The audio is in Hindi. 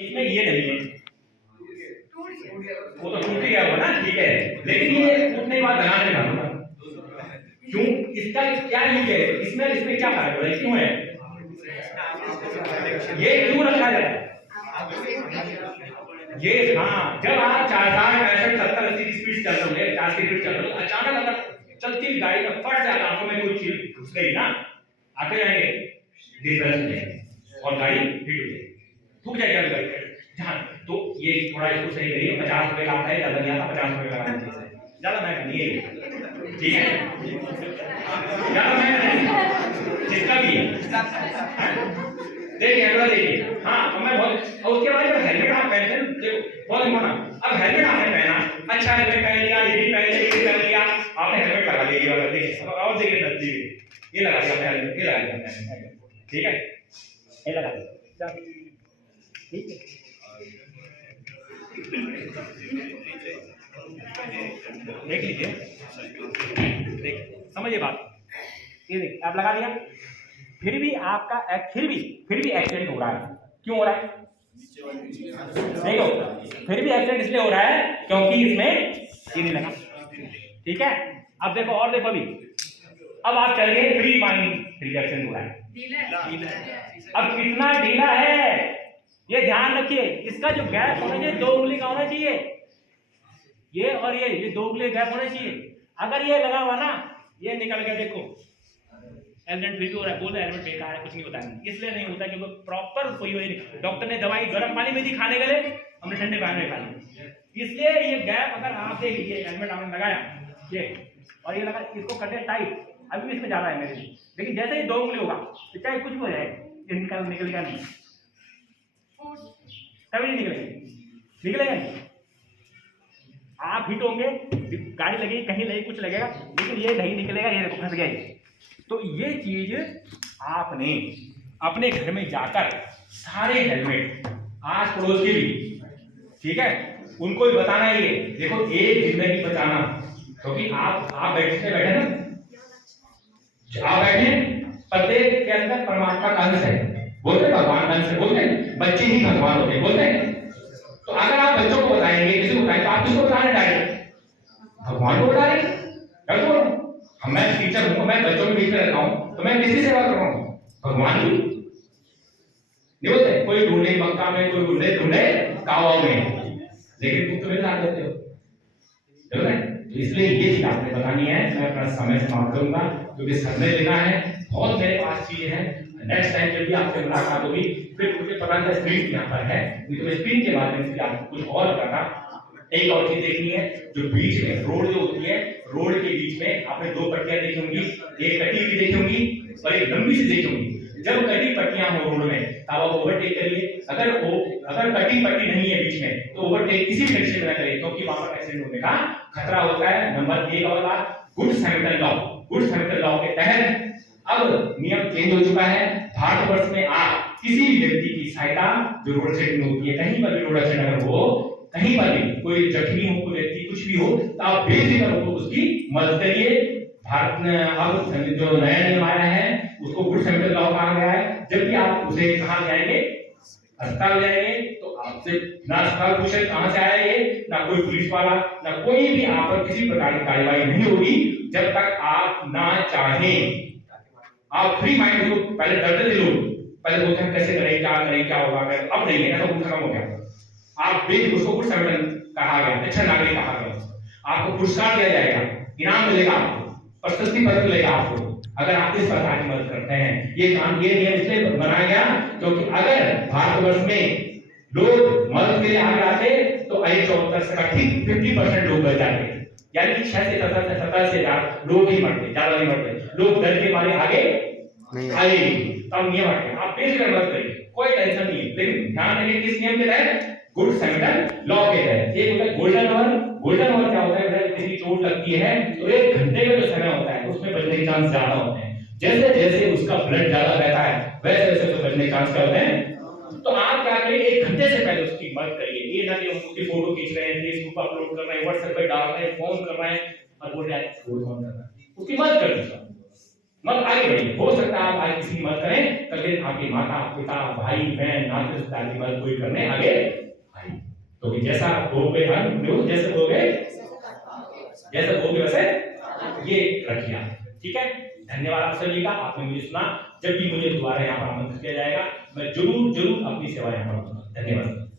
इसमें ये नहीं है, वो तो टूट गया होगा ना, ठीक है, लेकिन ये टूटने के बाद बनाने का होगा क्यों, इसका क्या यूज है, इसमें इसमें क्या फर्क है, क्यों है ये क्यों रखा जाता है ये, हाँ जब आप 40 65 70 80 की स्पीड चल रहे होंगे, 50 की स्पीड चल रहे हो, अचानक अगर चलती हुई गाड़ी में फट जाए आंखों में कोई चीज घुस गई ना, आंखें जाएंगे डिस्बैलेंस हो जाएगी और गाड़ी हिट हो जाएगी, ठुक जाएगा गाड़ी जहां, तो ये थोड़ा इसको सही करिए, 50 रुपए का आता है, ज्यादा नहीं आता, 50 रुपए का आता है, ज्यादा महंगा नहीं है, ठीक है, ज्यादा महंगा नहीं, जिसका भी है देखिए अगला देखिए, हाँ तो मैं बहुत, और उसके बाद हेलमेट आप पहनते हैं, देखो बहुत इम्पोर्टेंट, अब हेलमेट आपने पहना, अच्छा हेलमेट पहन लिया, ये भी पहन लिया, ये भी पहन लिया, आपने हेलमेट लगा लिया, ये वाला देखिए, और देखिए नजदीक ये लगा दिया आपने हेलमेट, ये लगा दिया आपने, ठीक है, ये लगा दिया, ठीक है, देख लीजिए, देख समझिए बात, ये देखिए आप लगा दिया, फिर भी आपका फिर भी एक्सीडेंट हो रहा है, क्यों हो रहा है, देखो फिर भी एक्सीडेंट इसलिए हो रहा है क्योंकि इसमें ये नहीं लगा, ठीक है, अब देखो और देखो अभी, अब आप चल गए फ्री माइंड, फ्री एक्सीडेंट हो रहा है, अब कितना ढीला है ये ध्यान रखिए, इसका जो गैप होना चाहिए 2 उंगली का होना चाहिए, ये और ये 2 उंगली गैप होना चाहिए, अगर ये लगा हुआ ना, ये निकल गया, देखो एक्सीडेंट फिर भी हो रहा है, बोल रहे हेलमेट बेकार है, कुछ नहीं होता है, इसलिए नहीं होता क्योंकि प्रॉपर कोई डॉक्टर ने दवाई गर्म पानी में दी खाने के लिए, हमने ठंडे पानी में खा ली, इसलिए ये गैप अगर आप देख लीजिए, हेलमेट आपने लगाया ये और ये लगा, इसको करते टाइट, अभी भी इसमें ज्यादा है मेरे लिए, लेकिन जैसे ही 2 उंगली होगा तो चाहे कुछ भी हो जाए, ये निकलेगा नहीं, कभी नहीं निकलेगा नहीं, आप हिट होंगे, गाड़ी लगेगी कहीं लगेगी कुछ लगेगा, लेकिन ये नहीं निकलेगा, ये देखो फंस गया। तो ये चीज आपने अपने घर में जाकर सारे हेलमेट आस पड़ोस के भी, ठीक है, उनको भी बताना, ये देखो एक जिंदगी बचाना, क्योंकि आप बैठे ना, आप बैठे, प्रत्येक के अंदर परमात्मा का अंश है, बोलते भगवान का अंश है, बोलते बच्चे ही भगवान होते हैं, बोलते हैं, तो अगर आप बच्चों को बताएंगे, किसी को बताएंगे, तो आप किसको बता रहे हैं डायरेक्ट, भगवान को बता रहे हैं, गलत बोल रहे हैं, मैं टीचर हूं, मैं बच्चों के बीच में रहता हूं, तो मैं किसकी सेवा कर रहा हूं, भगवान की, नहीं बोलते, कोई ढूंढे मक्का में, कोई ढूंढे कावा में, लेकिन तुम तो मेरे साथ रहते हो, तो इसलिए ये चीज आपने बतानी है, मैं अपना समय समाप्त करूंगा क्योंकि समय लेना है, बहुत मेरे पास चीजें हैं, नेक्स्ट टाइम जब भी आपसे मुलाकात होगी, फिर मुझे पता नहीं स्क्रीन यहाँ पर है, तो स्क्रीन के माध्यम से आपको कुछ और बताना, एक और चीज देखनी है, जो बीच में रोड जो होती है, रोड के बीच में आपने 2 पट्टियां देखी होंगी, एक कटी हुई देखी होंगी और एक लंबी सी देखी होंगी, जब कटी पट्टियां हो रोड में तब आप ओवरटेक करिए, अगर कटी पट्टी नहीं है बीच में तो ओवरटेक किसी कंडीशन में ना करिए, क्योंकि वहां पर एक्सीडेंट होने का खतरा होता है। नंबर 1 वाला गुड सैमरिटन लॉ के तहत अब नियम चेंज हो चुका है, भारतवर्ष में आप किसी भी व्यक्ति की सहायता, जो रोड एक्सीडेंट होती है, कहीं पर भी रोड एक्सीडेंट अगर हो, कहीं पर भी कोई जख्मी हो, कोई व्यक्ति कुछ भी हो, तो आप बेफिक्र होकर उसकी मदद करिए। भारत ने अब जो नया नियम आया है उसको गुड सैमरिटन लॉ कहा गया है, जबकि आप उसे कहां जाएंगे, अस्पताल जाएंगे, तो आपसे ना अस्पताल पूछे कहां से आया ये, ना कोई पुलिस वाला, ना कोई भी आप पर किसी प्रकार की कार्रवाई नहीं होगी जब तक आप ना चाहें। आप फ्री माइंड को पहले डरते थे लोग, पहले बोलते हैं कैसे करें, क्या होगा, अब नहीं है, ऐसा कुछ खत्म हो गया, आप बेफिक्र, उसको गुड सैमरिटन कहा गया, अच्छा नागरिक कहा गया, आपको पुरस्कार दिया जाएगा, इनाम मिलेगा आपको, प्रशस्ति पत्र मिलेगा आपको, अगर आप इस प्रकार की मदद करते हैं। ये नियम इसलिए बनाया गया क्योंकि अगर भारतवर्ष में लोग मदद के लिए आगे आते तो 74 से ठीक 50% लोग बच जाते, यानी कि 6 से 17 से ज्यादा लोग ही मरते, ज्यादा नहीं मरते, लोग डर के मारे आगे आए, तब नियम आ गया, आप बेफिक्र मत करिए, कोई टेंशन नहीं है, लेकिन ध्यान रखिए किस नियम के तहत, गुड सैमरिटन लॉ के तहत। एक होता है गोल्डन आवर क्या होता है, किसी चोट लगती है तो 1 घंटे का जो समय होता है उसमें बचने के चांस ज्यादा होते हैं, जैसे जैसे उसका ब्लड ज्यादा बहता है वैसे वैसे तो बचने के चांस क्या होते हैं, तो आप क्या करिए 1 घंटे से पहले उसकी मदद करिए, ये ना कि हम उसकी फोटो खींच रहे हैं, फेसबुक पर अपलोड कर रहे हैं, व्हाट्सएप पे डाल रहे हैं, फोन कर रहे हैं और बोल रहे हैं छोड़ फोन कर रहा है, उसकी मदद कर दीजिए, मत आगे बढ़िए। हो सकता है आप आज किसी की मदद करें, कल दिन आपके माता पिता भाई बहन नाते रिश्तेदार की मदद कोई करने आगे आए। तो जैसा बोलोगे जैसे बोलोगे वैसे ये रखिए आप, ठीक है। धन्यवाद आप सभी का, आपने मुझे सुना। जब भी मुझे दोबारा यहाँ पर आमंत्रित किया जाएगा मैं जरूर जरूर अपनी सेवा यहाँ पर करूंगा। धन्यवाद।